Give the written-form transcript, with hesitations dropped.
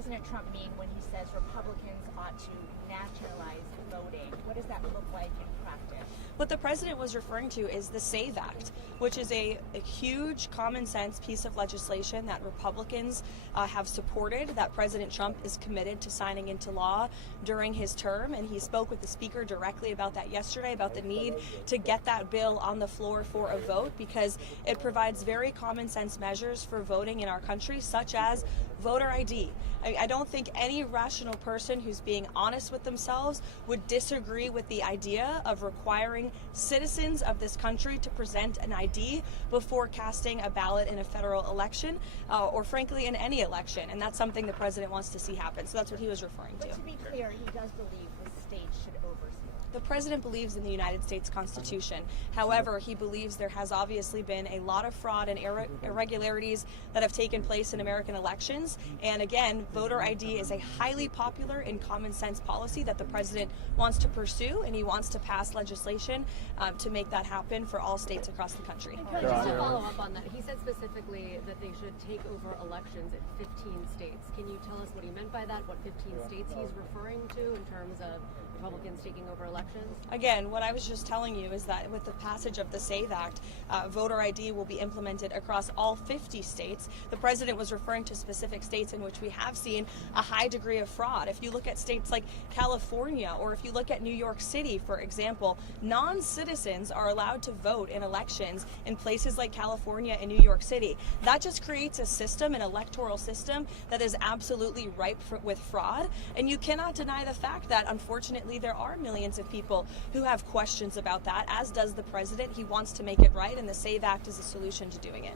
President Trump mean when he says Republicans ought to nationalize voting? What does that look like in practice? What the president was referring to is the SAVE Act, which is a huge common sense piece of legislation that Republicans have supported, that President Trump is committed to signing into law during his term. And he spoke with the speaker directly about that yesterday, about the need to get that bill on the floor for a vote, because it provides very common sense measures for voting in our country, such as voter ID. I don't think any rational person who's being honest with themselves would disagree with the idea of requiring citizens of this country to present an ID before casting a ballot in a federal election, or frankly in any election. And that's something the president wants to see happen. So that's what he was referring to. But to be clear, he does believe the states should oversee. The president believes in the United States Constitution. However, he believes there has obviously been a lot of fraud and irregularities that have taken place in American elections. And again, voter ID is a highly popular and common sense policy that the president wants to pursue, and he wants to pass legislation to make that happen for all states across the country. And just to follow up on that, he said specifically that they should take over elections in 15 states. Can you tell us what he meant by that? What 15 states he's referring to in terms of Republicans taking over elections? Again, what I was just telling you is that with the passage of the SAVE Act, voter ID will be implemented across all 50 states. The president was referring to specific states in which we have seen a high degree of fraud. If you look at states like California, or if you look at New York City, for example, non-citizens are allowed to vote in elections in places like California and New York City. That just creates a system, an electoral system, that is absolutely ripe with fraud. And you cannot deny the fact that, unfortunately, there are millions of people who have questions about that, as does the president. He wants to make it right, and the SAVE Act is a solution to doing it.